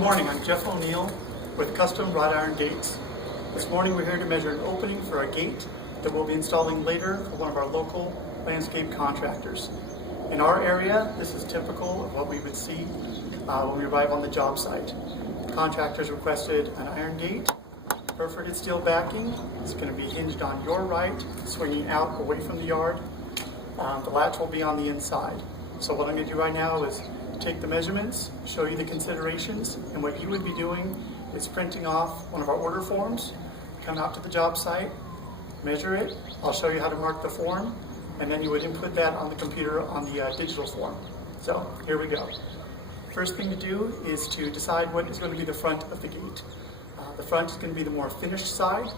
Good morning, I'm Jeff O'Neill with Custom Wrought Iron Gates. This morning we're here to measure an opening for a gate that we'll be installing later for one of our local landscape contractors. In our area, this is typical of what we would see when we arrive on the job site. The contractors requested an iron gate, perforated steel backing. It's going to be hinged on your right, swinging out away from the yard. The latch will be on the inside. So what I'm going to do right now is take the measurements, show you the considerations, and what you would be doing is printing off one of our order forms, come out to the job site, measure it. I'll show you how to mark the form, and then you would input that on the computer on the digital form. So here we go. First thing to do is to decide what is going to be the front of the gate. The front is going to be the more finished side.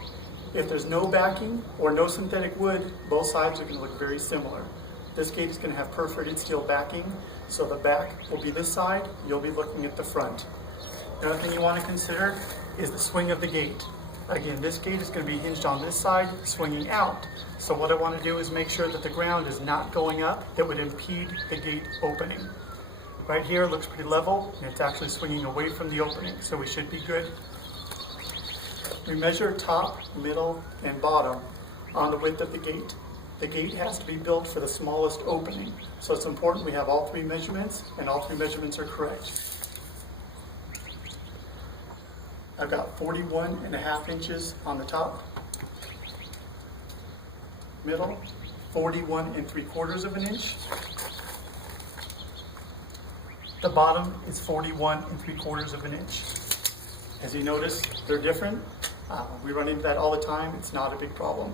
If there's no backing or no synthetic wood, both sides are going to look very similar. This gate is going to have perforated steel backing, so the back will be this side, you'll be looking at the front. The other thing you want to consider is the swing of the gate. Again, this gate is going to be hinged on this side, swinging out. So what I want to do is make sure that the ground is not going up that would impede the gate opening. Right here it looks pretty level, and it's actually swinging away from the opening, so we should be good. We measure top, middle, and bottom on the width of the gate. The gate has to be built for the smallest opening, so it's important we have all three measurements, and all three measurements are correct. I've got 41.5 inches on the top, middle, 41.75 of an inch. The bottom is 41.75 of an inch. As you notice, they're different. We run into that all the time. It's not a big problem.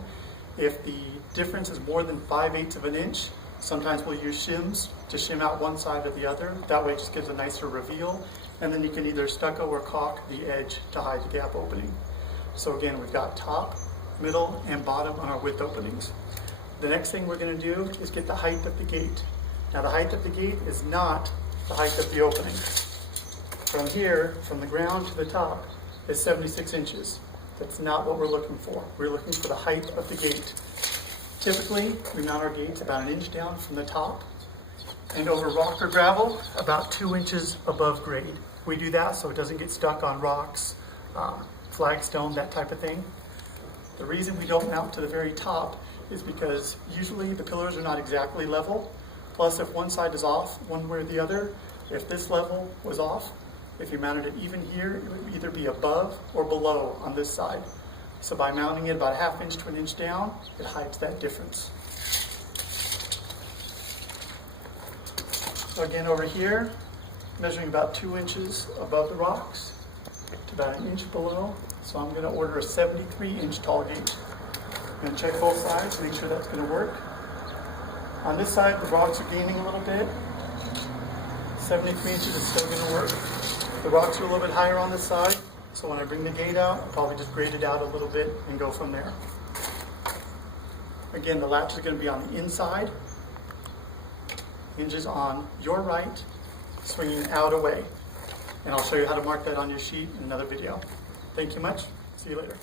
If the difference is more than 5/8 of an inch, sometimes we'll use shims to shim out one side or the other. That way it just gives a nicer reveal. And then you can either stucco or caulk the edge to hide the gap opening. So again, we've got top, middle, and bottom on our width openings. The next thing we're going to do is get the height of the gate. Now the height of the gate is not the height of the opening. From here, from the ground to the top, is 76 inches. That's not what we're looking for. We're looking for the height of the gate. Typically, we mount our gates about 1 inch down from the top, and over rock or gravel, about 2 inches above grade. We do that so it doesn't get stuck on rocks, flagstone, that type of thing. The reason we don't mount to the very top is because usually the pillars are not exactly level. Plus, if one side is off one way or the other, if this level was off, if you mounted it even here, it would either be above or below on this side. So by mounting it about 1/2 inch to 1 inch down, it hides that difference. So again, over here, measuring about 2 inches above the rocks to about 1 inch below. So I'm going to order a 73-inch tall gate. I'm going to check both sides, make sure that's going to work. On this side, the rocks are gaining a little bit. 73 inches is still going to work. The rocks are a little bit higher on this side, so when I bring the gate out, I'll probably just grade it out a little bit and go from there. Again, the latch is going to be on the inside, hinges on your right, swinging out away. And I'll show you how to mark that on your sheet in another video. Thank you much. See you later.